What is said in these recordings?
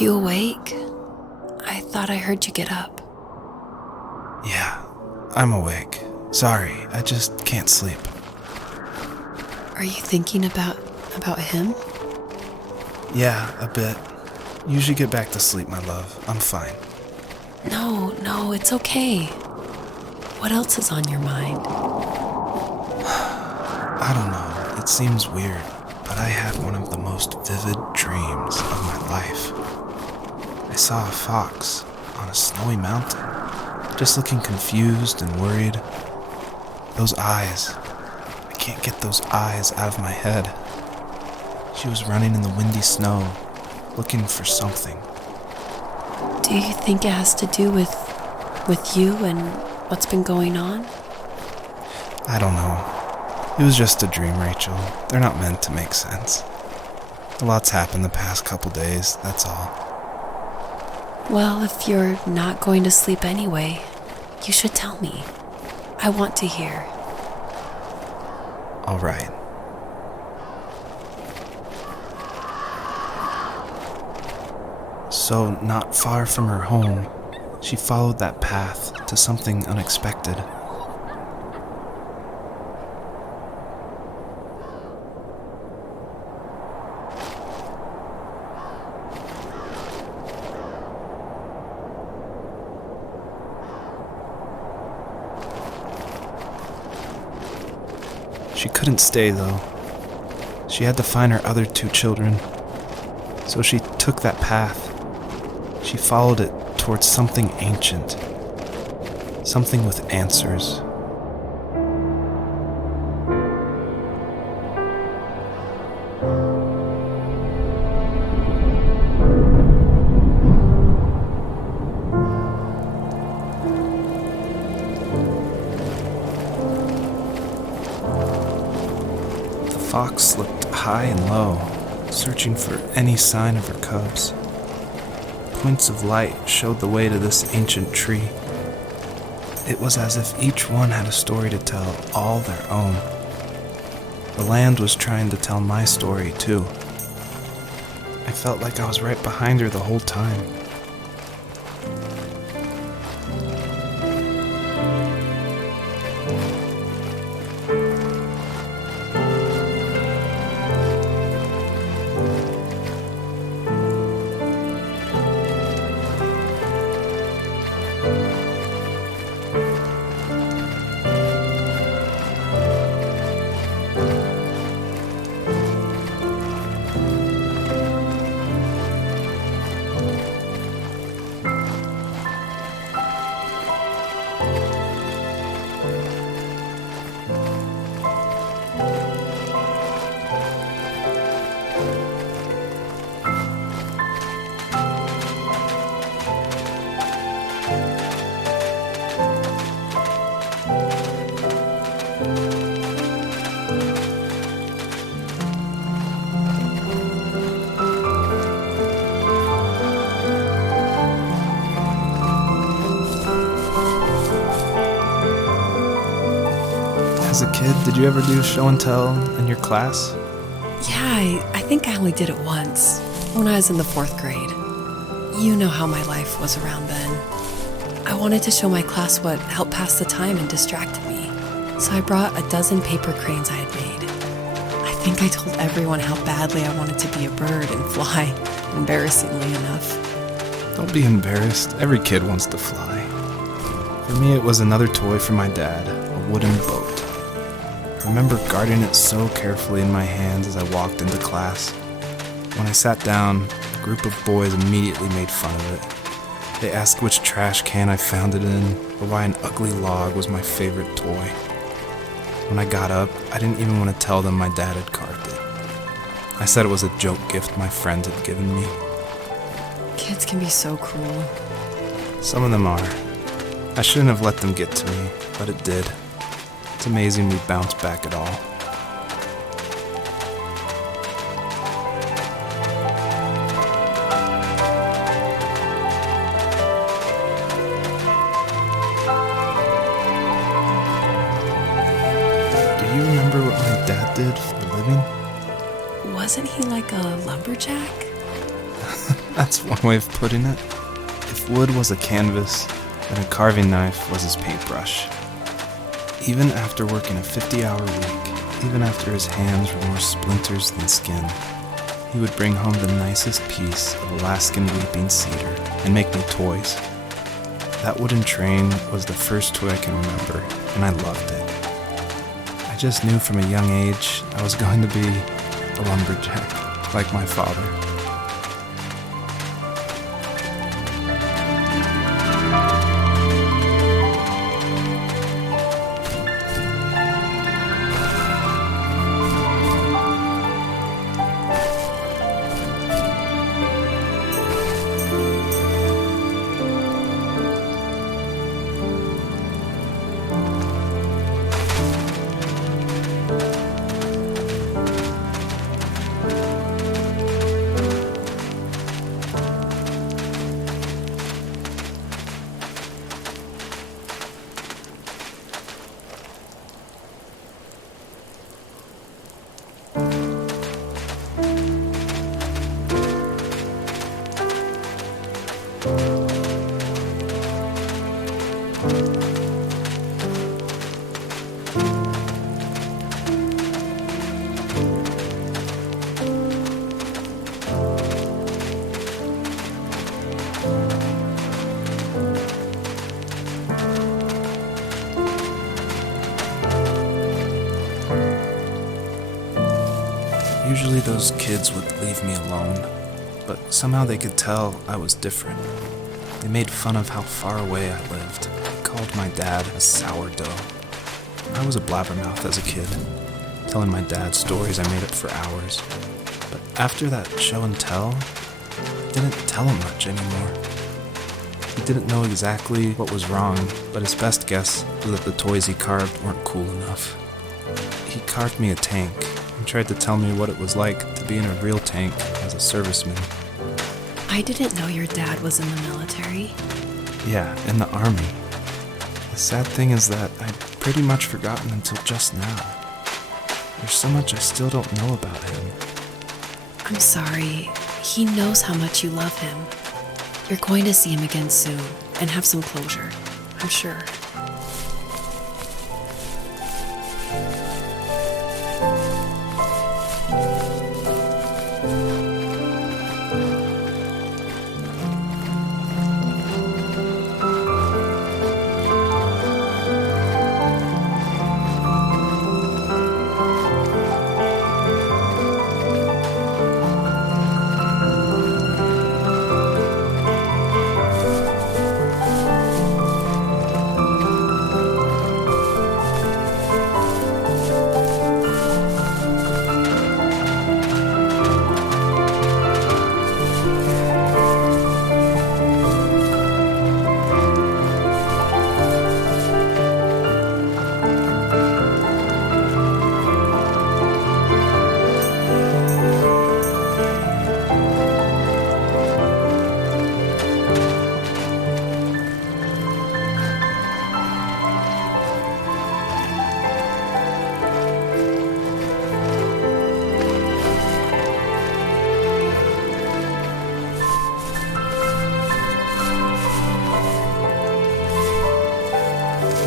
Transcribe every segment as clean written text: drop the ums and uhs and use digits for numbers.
you awake? I thought I heard you get up. Yeah, I'm awake. Sorry, I just can't sleep. Are you thinking about him? Yeah, a bit. Usually get back to sleep, my love. I'm fine. No, it's okay. What else is on your mind? I don't know. It seems weird, but I had one of the most vivid dreams of my life. I saw a fox on a snowy mountain, just looking confused and worried. Those eyes. I can't get those eyes out of my head. She was running in the windy snow, looking for something. Do you think it has to do with you and what's been going on? I don't know. It was just a dream, Rachel. They're not meant to make sense. A lot's happened the past couple days, that's all. Well, if you're not going to sleep anyway, you should tell me. I want to hear. All right. So, not far from her home, she followed that path to something unexpected. She couldn't stay, though. She had to find her other 2 children. So she took that path. She followed it towards something ancient. Something with answers. The fox looked high and low, searching for any sign of her cubs. Points of light showed the way to this ancient tree. It was as if each one had a story to tell, all their own. The land was trying to tell my story, too. I felt like I was right behind her the whole time. As a kid, did you ever do show and tell in your class? Yeah, I think I only did it once, when I was in the 4th grade. You know how my life was around then. I wanted to show my class what helped pass the time and distracted me, so I brought a dozen paper cranes I had made. I think I told everyone how badly I wanted to be a bird and fly, embarrassingly enough. Don't be embarrassed. Every kid wants to fly. For me, it was another toy from my dad, a wooden boat. I remember guarding it so carefully in my hands as I walked into class. When I sat down, a group of boys immediately made fun of it. They asked which trash can I found it in, or why an ugly log was my favorite toy. When I got up, I didn't even want to tell them my dad had carved it. I said it was a joke gift my friend had given me. Kids can be so cruel. Some of them are. I shouldn't have let them get to me, but it did. It's amazing we bounced back at all. Do you remember what my dad did for a living? Wasn't he like a lumberjack? That's one way of putting it. If wood was a canvas, then a carving knife was his paintbrush. Even after working a 50-hour week, even after his hands were more splinters than skin, he would bring home the nicest piece of Alaskan weeping cedar and make me toys. That wooden train was the first toy I can remember, and I loved it. I just knew from a young age I was going to be a lumberjack, like my father. Usually those kids would leave me alone, but somehow they could tell I was different. They made fun of how far away I lived. They called my dad a sourdough. I was a blabbermouth as a kid, telling my dad stories I made up for hours. But after that show and tell, I didn't tell him much anymore. He didn't know exactly what was wrong, but his best guess was that the toys he carved weren't cool enough. He carved me a tank and tried to tell me what it was like to be in a real tank as a serviceman. I didn't know your dad was in the military. Yeah, in the army. The sad thing is that I'd pretty much forgotten until just now. There's so much I still don't know about him. I'm sorry. He knows how much you love him. You're going to see him again soon and have some closure, I'm sure.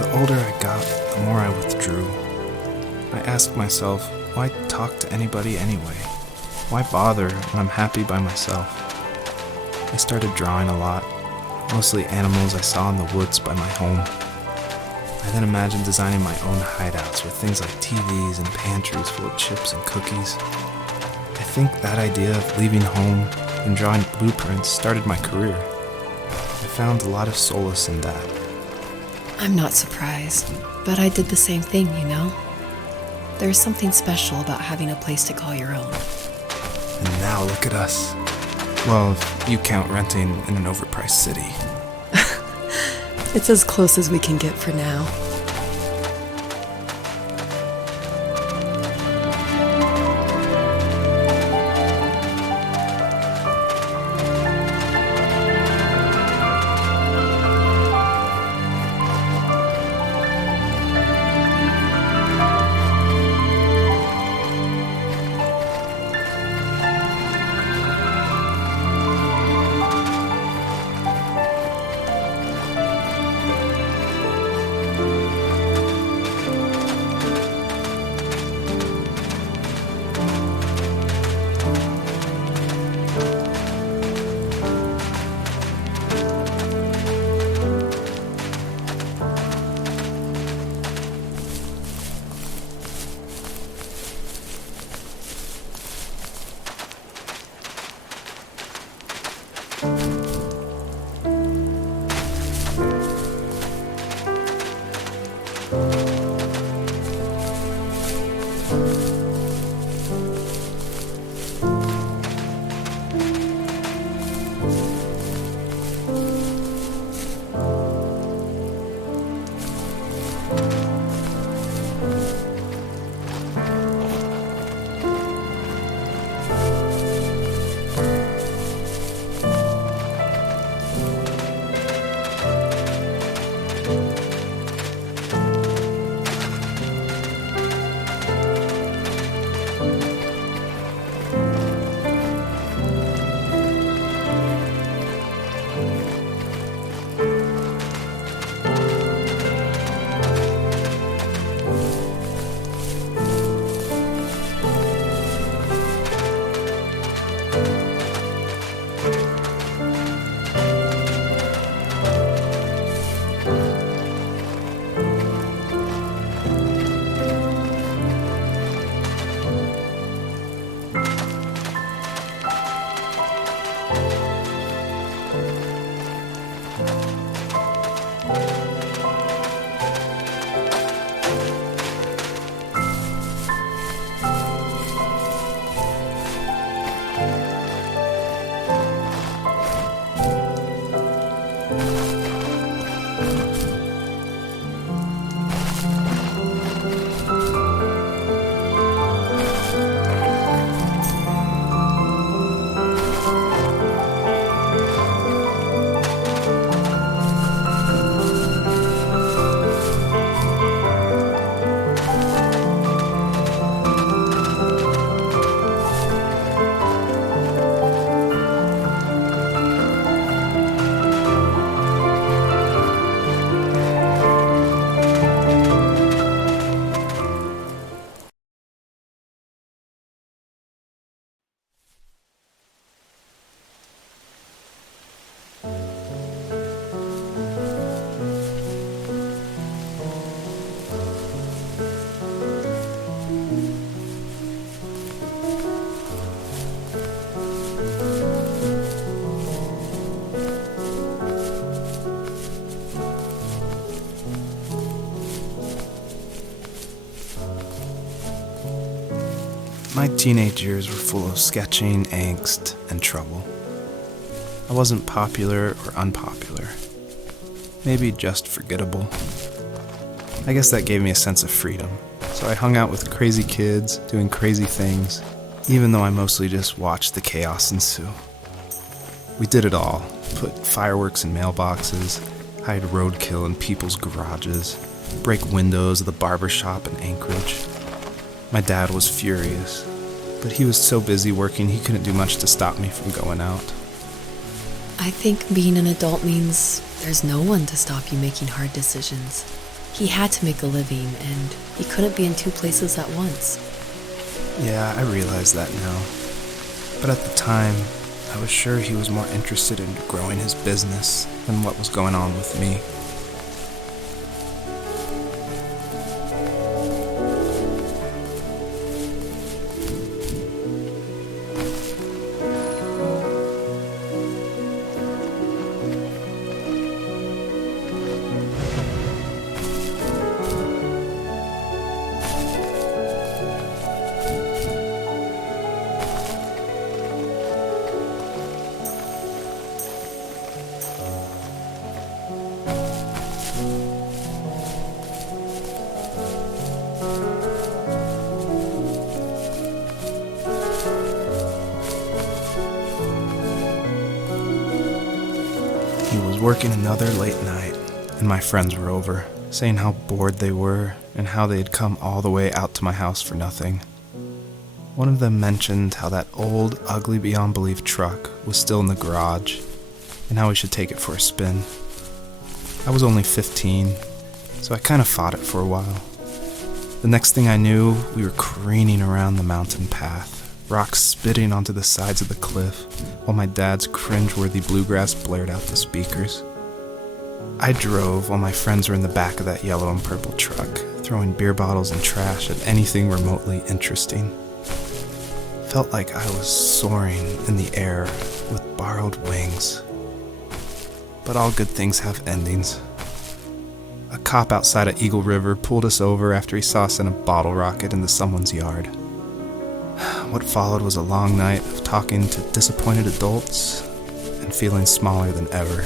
The older I got, the more I withdrew. I asked myself, why talk to anybody anyway? Why bother when I'm happy by myself? I started drawing a lot, mostly animals I saw in the woods by my home. I then imagined designing my own hideouts with things like TVs and pantries full of chips and cookies. I think that idea of leaving home and drawing blueprints started my career. I found a lot of solace in that. I'm not surprised, but I did the same thing, you know? There's something special about having a place to call your own. And now look at us. Well, if you count renting in an overpriced city. It's as close as we can get for now. My teenage years were full of sketching, angst, and trouble. I wasn't popular or unpopular. Maybe just forgettable. I guess that gave me a sense of freedom. So I hung out with crazy kids, doing crazy things, even though I mostly just watched the chaos ensue. We did it all. Put fireworks in mailboxes, hide roadkill in people's garages, break windows of the barber shop in Anchorage. My dad was furious, but he was so busy working he couldn't do much to stop me from going out. I think being an adult means there's no one to stop you making hard decisions. He had to make a living, and he couldn't be in two places at once. Yeah, I realize that now. But at the time, I was sure he was more interested in growing his business than what was going on with me. He was working another late night, and my friends were over, saying how bored they were and how they had come all the way out to my house for nothing. One of them mentioned how that old, ugly beyond belief truck was still in the garage, and how we should take it for a spin. I was only 15, so I kind of fought it for a while. The next thing I knew, we were careening around the mountain path, rocks spitting onto the sides of the cliff, while my dad's cringeworthy bluegrass blared out the speakers. I drove while my friends were in the back of that yellow and purple truck, throwing beer bottles and trash at anything remotely interesting. Felt like I was soaring in the air with borrowed wings. But all good things have endings. A cop outside of Eagle River pulled us over after he saw us in a bottle rocket into someone's yard. What followed was a long night of talking to disappointed adults and feeling smaller than ever.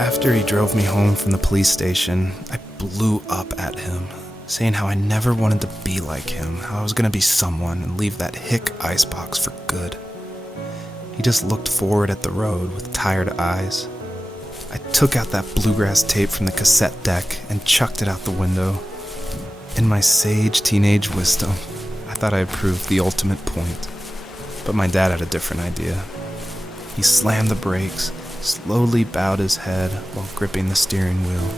After he drove me home from the police station, I blew up at him, saying how I never wanted to be like him, how I was going to be someone and leave that hick icebox for good. He just looked forward at the road with tired eyes. I took out that bluegrass tape from the cassette deck and chucked it out the window. In my sage teenage wisdom, I thought I had proved the ultimate point. But my dad had a different idea. He slammed the brakes, slowly bowed his head while gripping the steering wheel,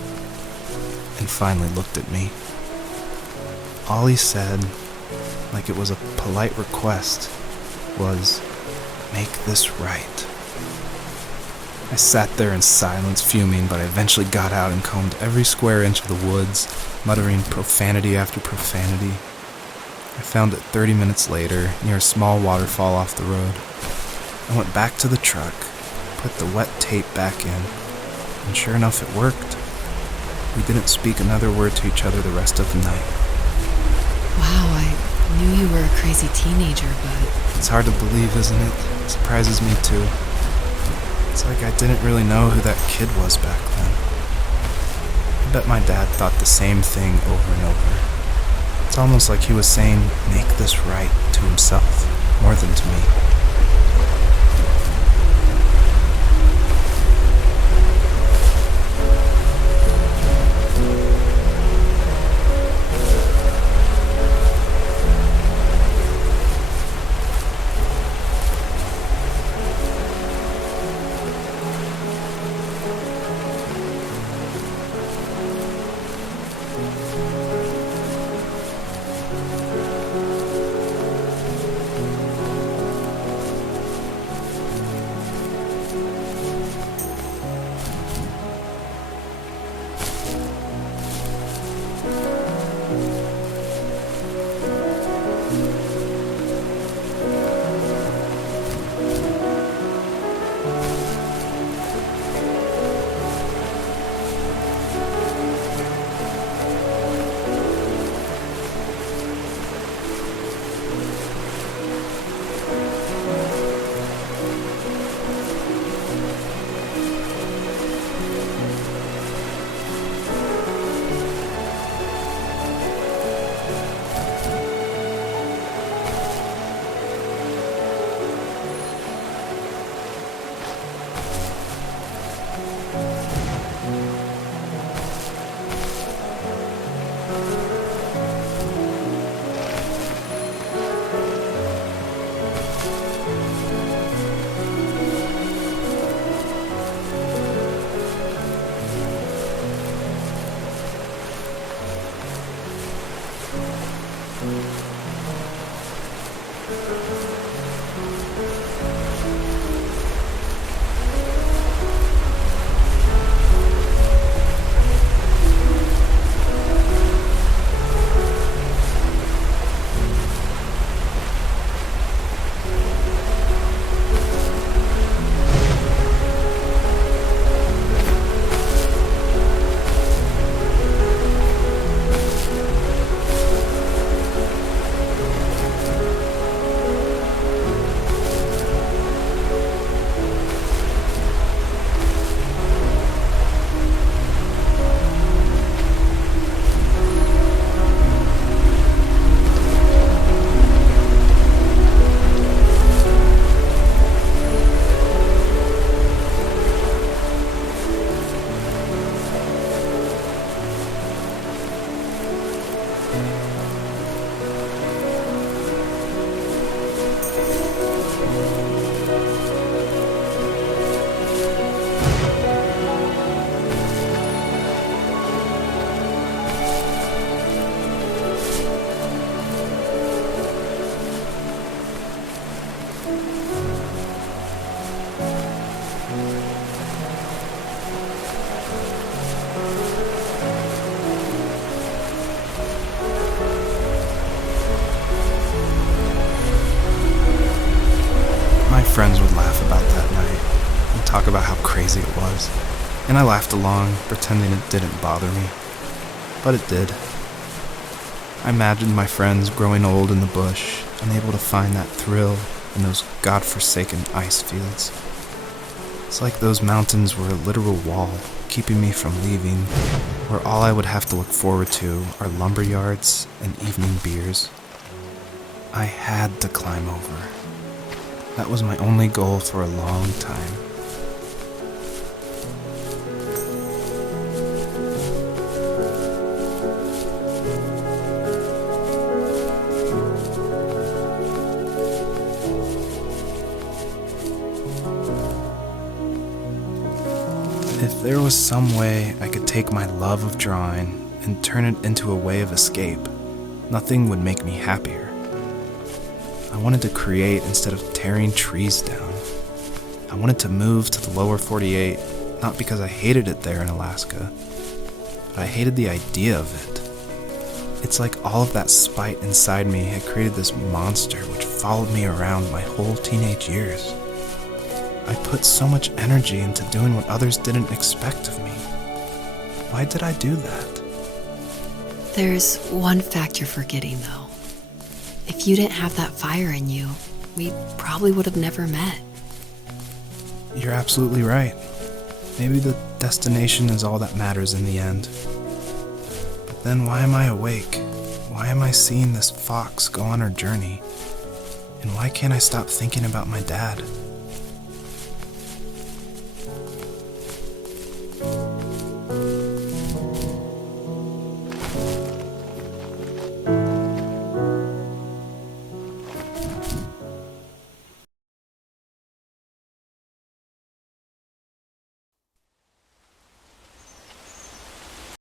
and finally looked at me. All he said, like it was a polite request, was, "Make this right." I sat there in silence, fuming, but I eventually got out and combed every square inch of the woods, muttering profanity after profanity. I found it 30 minutes later, near a small waterfall off the road. I went back to the truck, put the wet tape back in, and sure enough it worked. We didn't speak another word to each other the rest of the night. Wow, I knew you were a crazy teenager, but... It's hard to believe, isn't it? It surprises me too. It's like I didn't really know who that kid was back then. I bet my dad thought the same thing over and over. It's almost like he was saying, "Make this right," to himself, more than to me. Friends would laugh about that night and talk about how crazy it was, and I laughed along, pretending it didn't bother me. But it did. I imagined my friends growing old in the bush, unable to find that thrill in those godforsaken ice fields. It's like those mountains were a literal wall, keeping me from leaving, where all I would have to look forward to are lumber yards and evening beers. I had to climb over. That was my only goal for a long time. If there was some way I could take my love of drawing and turn it into a way of escape, nothing would make me happier. I wanted to create instead of tearing trees down. I wanted to move to the lower 48, not because I hated it there in Alaska, but I hated the idea of it. It's like all of that spite inside me had created this monster which followed me around my whole teenage years. I put so much energy into doing what others didn't expect of me. Why did I do that? There's one fact you're forgetting, though. If you didn't have that fire in you, we probably would have never met. You're absolutely right. Maybe the destination is all that matters in the end. But then why am I awake? Why am I seeing this fox go on her journey? And why can't I stop thinking about my dad?